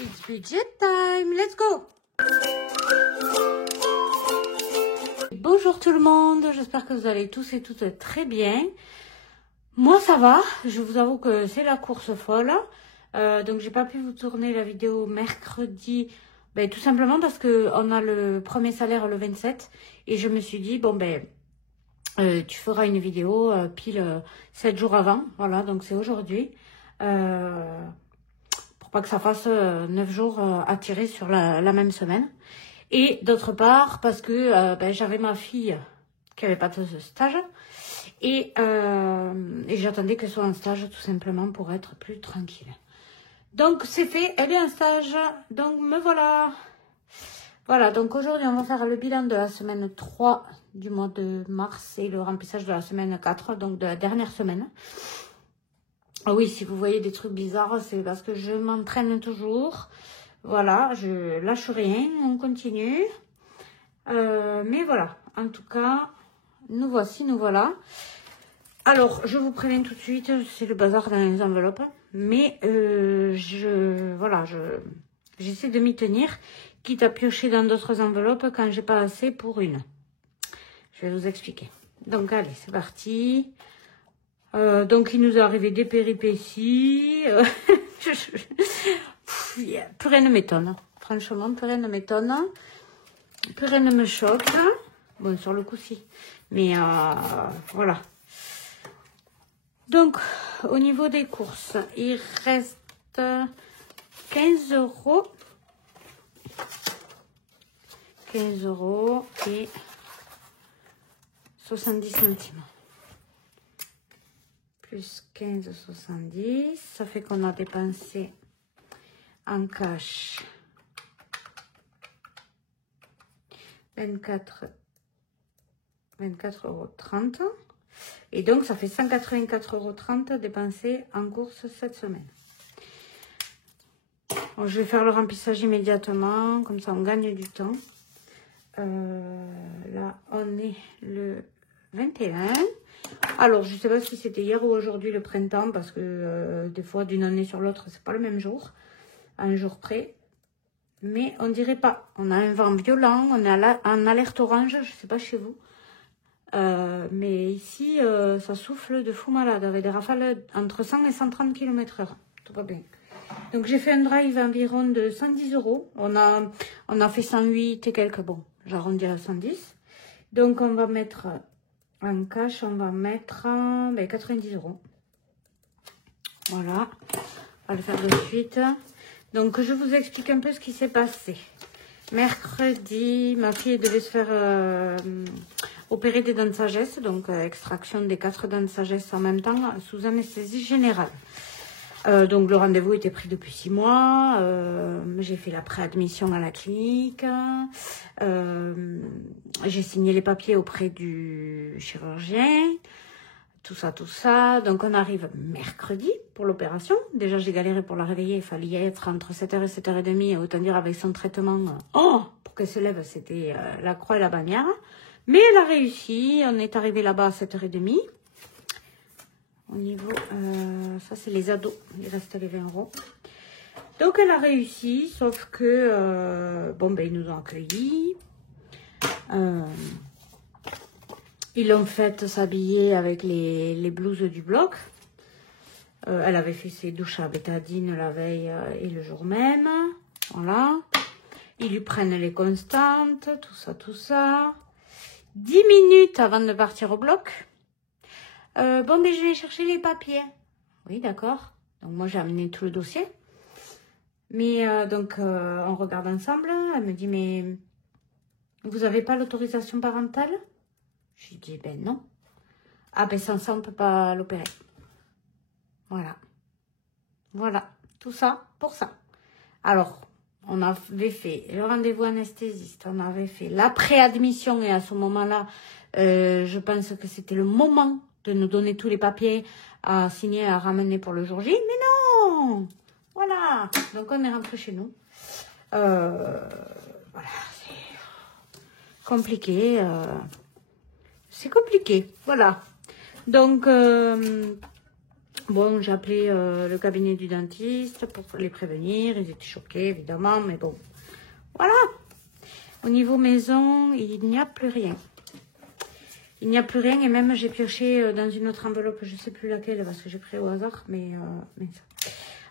It's budget time, let's go! Bonjour tout le monde, j'espère que vous allez tous et toutes très bien. Moi ça va, je vous avoue que c'est la course folle. Donc j'ai pas pu vous tourner la vidéo mercredi, tout simplement parce que on a le premier salaire le 27 et je me suis dit tu feras une vidéo pile 7 jours avant, voilà, donc c'est aujourd'hui. Pour pas que ça fasse 9 jours à tirer sur la même semaine. Et d'autre part, parce que j'avais ma fille qui avait pas de stage. Et j'attendais qu'elle soit en stage tout simplement pour être plus tranquille. Donc c'est fait, elle est en stage, donc me voilà. Voilà, donc aujourd'hui on va faire le bilan de la semaine 3 du mois de mars et le remplissage de la semaine 4, donc de la dernière semaine. Ah oui, si vous voyez des trucs bizarres, c'est parce que je m'entraîne toujours. Voilà, je lâche rien, on continue. Mais voilà, en tout cas, nous voici, nous voilà. Alors, je vous préviens tout de suite, c'est le bazar dans les enveloppes. Mais j'essaie de m'y tenir, quitte à piocher dans d'autres enveloppes quand j'ai pas assez pour une. Je vais vous expliquer. Donc, allez, c'est parti. Donc, il nous est arrivé des péripéties. Plus rien ne m'étonne. Franchement, plus rien ne m'étonne. Plus rien ne me choque. Bon, sur le coup, si. Mais voilà. Donc, au niveau des courses, il reste 15 €. 15 € et 70 centimes. Plus 15,70. Ça fait qu'on a dépensé en cash 24,30 €. Et donc, ça fait 184,30 € dépensés en course cette semaine. Bon, je vais faire le remplissage immédiatement, comme ça on gagne du temps. Là, on est le 21. Alors, je ne sais pas si c'était hier ou aujourd'hui le printemps, parce que des fois, d'une année sur l'autre, c'est pas le même jour, un jour près. Mais on dirait pas. On a un vent violent, on est en alerte orange, je ne sais pas chez vous. Mais ici, ça souffle de fou malade, avec des rafales entre 100 et 130 km/h. Tout va bien. Donc, j'ai fait un drive environ de 110 €. On a fait 108 et quelques. Bon, j'arrondis à 110. Donc, on va mettre en cash, on va mettre 90 €. Voilà. On va le faire de suite. Donc, je vous explique un peu ce qui s'est passé. Mercredi, ma fille devait se faire opérer des dents de sagesse, donc extraction des 4 dents de sagesse en même temps, sous anesthésie générale. Donc, le rendez-vous était pris depuis 6 mois. J'ai fait la préadmission à la clinique. J'ai signé les papiers auprès du chirurgien. Tout ça. Donc, on arrive mercredi pour l'opération. Déjà, j'ai galéré pour la réveiller. Il fallait y être entre 7 h et 7 h 30. Autant dire, avec son traitement, pour qu'elle se lève, c'était la croix et la bannière. Mais elle a réussi. On est arrivé là-bas à 7 h 30. Au niveau, ça, c'est les ados. Il reste les 20 €. Donc, elle a réussi. Sauf que, ils nous ont accueillis. Ils l'ont fait s'habiller avec les blouses du bloc. Elle avait fait ses douches à bétadine la veille et le jour même. Voilà. Ils lui prennent les constantes, tout ça. 10 minutes avant de partir au bloc. Je vais chercher les papiers. Oui, d'accord. Donc, moi, j'ai amené tout le dossier. Mais, on regarde ensemble. Elle me dit, mais vous n'avez pas l'autorisation parentale? Je lui dis, non. Ah, sans ça, on ne peut pas l'opérer. Voilà. Tout ça pour ça. Alors, on avait fait le rendez-vous anesthésiste. On avait fait la préadmission. Et à ce moment-là, je pense que c'était le moment de nous donner tous les papiers à signer, à ramener pour le jour J. Mais non! Voilà. Donc, on est rentré chez nous. Voilà. C'est compliqué. C'est compliqué. Voilà. Donc, Bon, j'ai appelé le cabinet du dentiste pour les prévenir. Ils étaient choqués, évidemment, mais bon. Voilà. Au niveau maison, il n'y a plus rien. Il n'y a plus rien et même j'ai pioché dans une autre enveloppe, je ne sais plus laquelle parce que j'ai pris au hasard, mais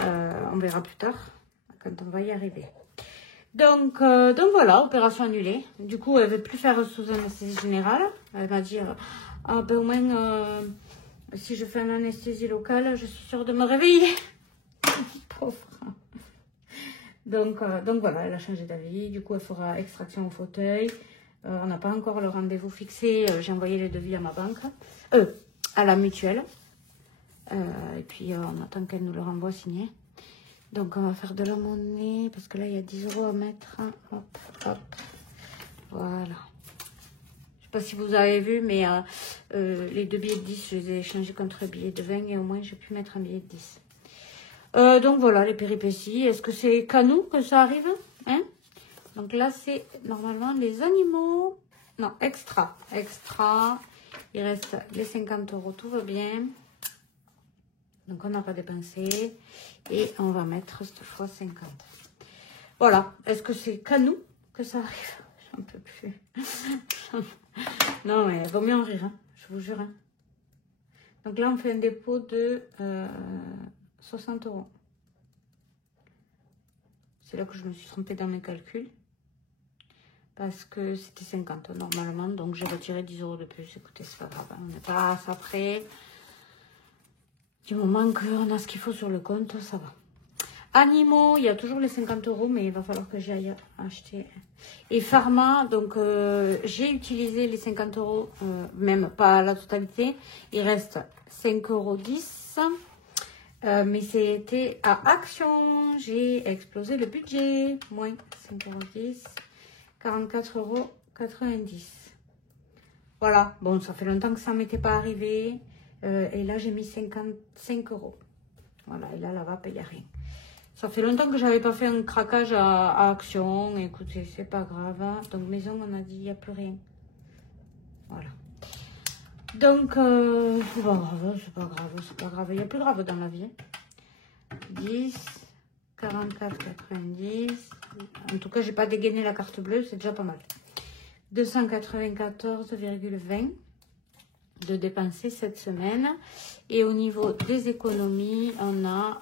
on verra plus tard quand on va y arriver. Donc voilà, opération annulée. Du coup, elle ne veut plus faire sous anesthésie générale. Elle va dire, ah ben au moins, si je fais une anesthésie locale, je suis sûre de me réveiller. Pauvre. Donc voilà, elle a changé d'avis. Du coup, elle fera extraction au fauteuil. On n'a pas encore le rendez-vous fixé. J'ai envoyé les devis à ma banque, à la mutuelle. Et puis, on attend qu'elle nous le renvoie signé. Donc, on va faire de la monnaie parce que là, il y a 10 € à mettre. Hop, hop. Voilà. Je ne sais pas si vous avez vu, mais les 2 billets de 10, je les ai échangés contre un billet de 20 et au moins, j'ai pu mettre un billet de 10. Donc, voilà, les péripéties. Est-ce que c'est qu'à nous que ça arrive, hein? Donc là, c'est normalement les animaux. Non, extra. Extra. Il reste les 50 €. Tout va bien. Donc, on n'a pas dépensé. Et on va mettre cette fois 50. Voilà. Est-ce que c'est qu'à nous que ça arrive? J'en peux plus. Non, mais il vaut mieux en rire. Hein, je vous jure. Hein. Donc là, on fait un dépôt de 60 €. C'est là que je me suis trompée dans mes calculs. Parce que c'était 50 normalement, donc j'ai retiré 10 € de plus. Écoutez, c'est pas grave, hein. On n'est pas à ça près. Du moment qu'on a ce qu'il faut sur le compte, ça va. Animaux, il y a toujours les 50 €, mais il va falloir que j'aille acheter. Et pharma, donc j'ai utilisé les 50 €, même pas la totalité. Il reste 5,10 €. Mais c'était à Action. J'ai explosé le budget. Moins 5,10 €. 44,90 €. Voilà. Bon, ça fait longtemps que ça ne m'était pas arrivé. Et là, j'ai mis 55 €. Voilà. Et là, là-bas, il n'y a rien. Ça fait longtemps que je n'avais pas fait un craquage à Action. Écoutez, c'est pas grave. Hein. Donc, maison, on a dit, il n'y a plus rien. Voilà. Donc, c'est pas grave, c'est pas grave, c'est pas grave. Il y a plus grave dans la vie. 10, 44,90. En tout cas, j'ai pas dégainé la carte bleue, c'est déjà pas mal. 294,20 de dépenser cette semaine. Et au niveau des économies, on a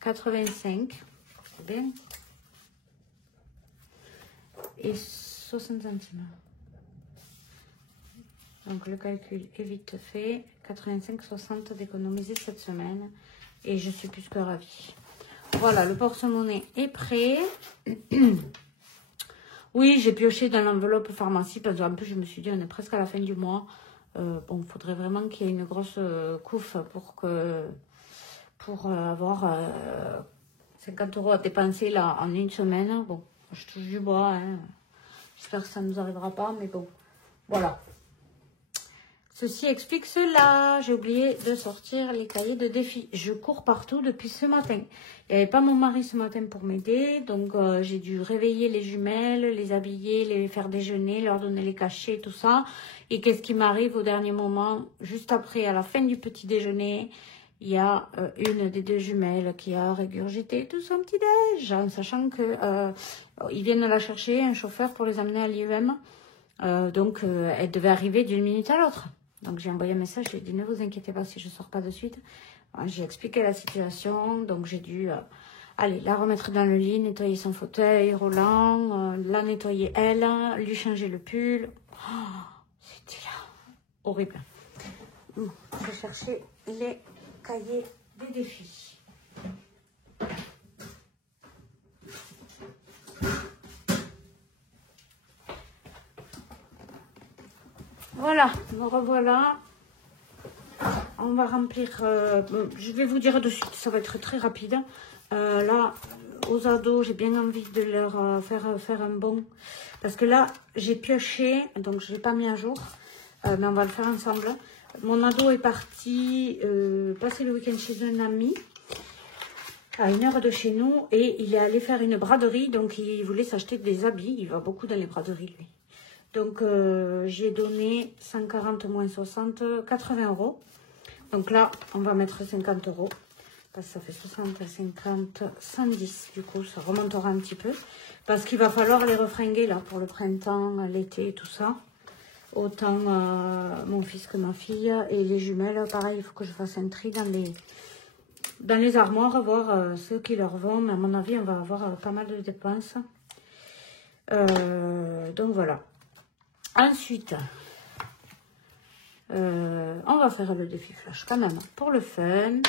85. C'est bien. Et 60 centimes. Donc le calcul est vite fait. 85,60 d'économiser cette semaine. Et je suis plus que ravie. Voilà, le porte-monnaie est prêt. Oui, j'ai pioché dans l'enveloppe pharmacie parce qu'en plus, je me suis dit, on est presque à la fin du mois. Bon, il faudrait vraiment qu'il y ait une grosse couffe pour avoir 50 € à dépenser là en une semaine. Bon, je touche du bois. Hein. J'espère que ça ne nous arrivera pas, mais bon, voilà. Ceci explique cela. J'ai oublié de sortir les cahiers de défi. Je cours partout depuis ce matin. Il n'y avait pas mon mari ce matin pour m'aider. Donc, j'ai dû réveiller les jumelles, les habiller, les faire déjeuner, leur donner les cachets, tout ça. Et qu'est-ce qui m'arrive au dernier moment? Juste après, à la fin du petit déjeuner, il y a une des deux jumelles qui a régurgité tout son petit déj. En sachant que ils viennent la chercher, un chauffeur, pour les amener à l'IEM. Donc, elle devait arriver d'une minute à l'autre. Donc, j'ai envoyé un message, j'ai dit, ne vous inquiétez pas si je ne sors pas de suite. J'ai expliqué la situation, donc j'ai dû aller la remettre dans le lit, nettoyer son fauteuil roulant, la nettoyer elle, lui changer le pull. Oh, c'était là, horrible. Je vais chercher les cahiers des défis. Voilà, me revoilà. On va remplir, je vais vous dire de suite, ça va être très rapide. Là, aux ados, j'ai bien envie de leur faire un bon. Parce que là, j'ai pioché, donc je ne l'ai pas mis à jour. Mais on va le faire ensemble. Mon ado est parti passer le week-end chez un ami. À 1 heure de chez nous. Et il est allé faire une braderie. Donc, il voulait s'acheter des habits. Il va beaucoup dans les braderies, lui. Donc, j'ai donné 140 moins 60, 80 €. Donc là, on va mettre 50 €. Parce que ça fait 60, 50, 110. Du coup, ça remontera un petit peu. Parce qu'il va falloir les refringuer là pour le printemps, l'été, tout ça. Autant mon fils que ma fille. Et les jumelles, pareil, il faut que je fasse un tri dans les armoires, voir ceux qui leur vont. Mais à mon avis, on va avoir pas mal de dépenses. Donc voilà. Ensuite, on va faire le défi flash quand même pour le fun.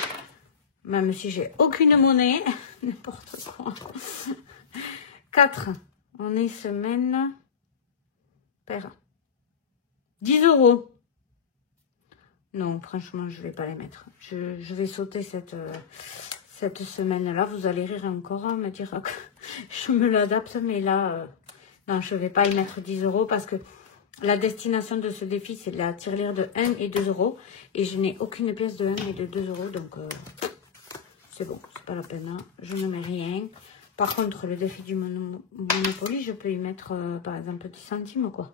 Même si j'ai aucune monnaie. N'importe quoi. 4. On est semaine. Père. 10 €. Non, franchement, je vais pas les mettre. Je vais sauter cette semaine-là. Vous allez rire encore, me dire que je me l'adapte. Mais là, non, je vais pas y mettre 10 € parce que la destination de ce défi, c'est de la tirelire de 1 et 2 €. Et je n'ai aucune pièce de 1 et de 2 €. Donc, c'est bon, c'est pas la peine. Hein. Je ne mets rien. Par contre, le défi du Monopoly, je peux y mettre, par exemple, 10 centimes, quoi.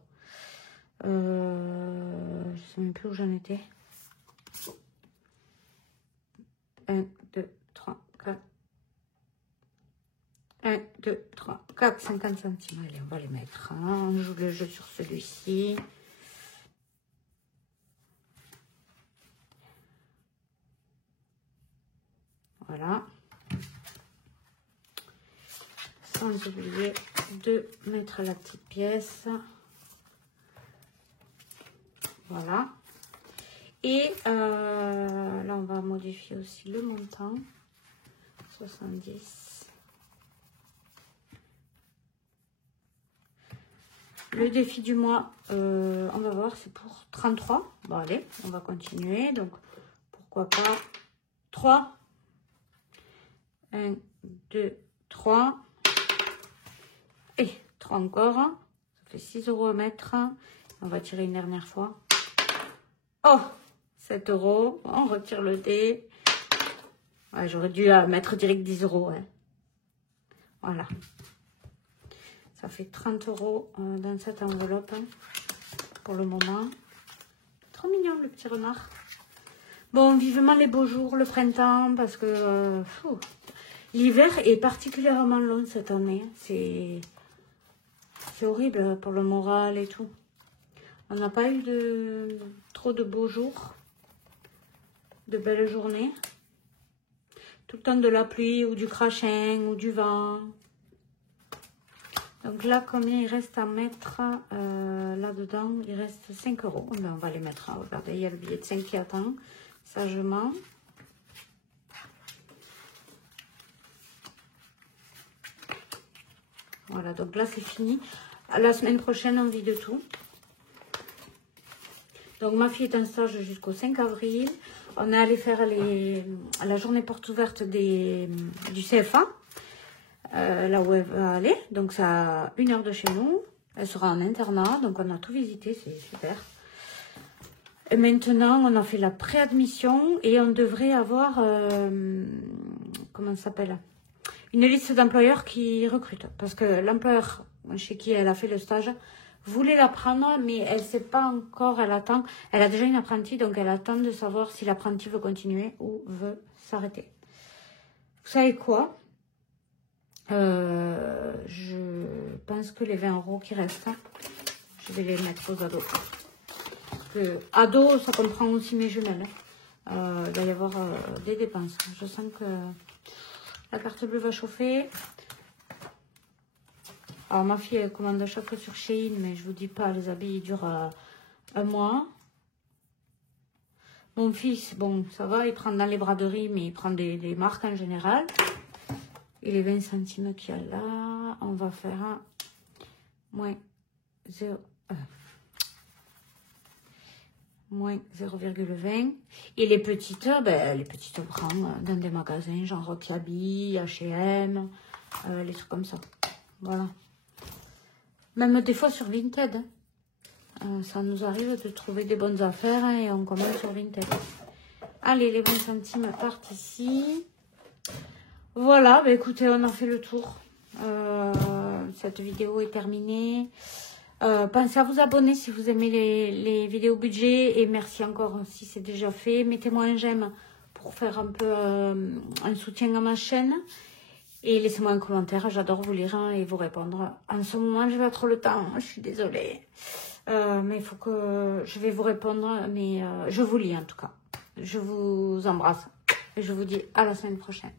Je sais même plus où j'en étais. 1, 2, 3, 4. 1, 2, 3, 4, 50 centimes. Allez, on va les mettre. Hein. On joue le jeu sur celui-ci. Voilà. Sans oublier de mettre la petite pièce. Voilà. Et là, on va modifier aussi le montant. 70. Le défi du mois, on va voir, c'est pour 33. Bon, allez, on va continuer. Donc, pourquoi pas 3. 1, 2, 3. Et 3 encore. Ça fait 6 € à mettre. On va tirer une dernière fois. Oh, 7 €. On retire le dé. Ouais, j'aurais dû mettre direct 10 €. Hein. Voilà. Ça fait 30 € dans cette enveloppe hein, pour le moment. Trop mignon le petit renard. Bon, vivement les beaux jours, le printemps, parce que l'hiver est particulièrement long cette année. C'est horrible pour le moral et tout. On n'a pas eu trop de beaux jours, de belles journées. Tout le temps de la pluie ou du crachin ou du vent. Donc là, combien il reste à mettre là-dedans? Il reste 5 €. Ben, on va les mettre. Hein. Regardez, il y a le billet de 5 qui attend sagement. Voilà, donc là, c'est fini. La semaine prochaine, on vit de tout. Donc, ma fille est en stage jusqu'au 5 avril. On est allé faire la journée porte ouverte du CFA. Là où elle va aller. Donc, ça a 1 heure de chez nous. Elle sera en internat. Donc, on a tout visité. C'est super. Et maintenant, on a fait la préadmission. Et on devrait avoir... comment ça s'appelle? Une liste d'employeurs qui recrutent. Parce que l'employeur chez qui elle a fait le stage voulait la prendre, mais elle ne sait pas encore, elle attend. Elle a déjà une apprentie, donc elle attend de savoir si l'apprenti veut continuer ou veut s'arrêter. Vous savez quoi? Je pense que les 20 € qui restent, je vais les mettre aux ados. Ados, ça comprend aussi mes jumelles. Il va y avoir des dépenses. Je sens que la carte bleue va chauffer. Alors, ma fille, elle commande à chaque fois sur Shein, mais je vous dis pas, les habits ils durent 1 mois. Mon fils, bon, ça va, il prend dans les braderies, mais il prend des marques en général. Et les 20 centimes qu'il y a là, on va faire un moins 0,20. Et les petites, les petites prend dans des magasins, genre Kiabi, H&M, les trucs comme ça. Voilà. Même des fois sur Vinted. Ça nous arrive de trouver des bonnes affaires hein, et on commande sur Vinted. Allez, les 20 centimes partent ici. Voilà, écoutez, on a fait le tour. Cette vidéo est terminée. Pensez à vous abonner si vous aimez les vidéos budget. Et merci encore si c'est déjà fait. Mettez-moi un j'aime pour faire un peu un soutien à ma chaîne. Et laissez-moi un commentaire. J'adore vous lire et vous répondre. En ce moment, je vais pas trop le temps. Je suis désolée. Mais il faut que je vais vous répondre. Mais je vous lis en tout cas. Je vous embrasse. Et je vous dis à la semaine prochaine.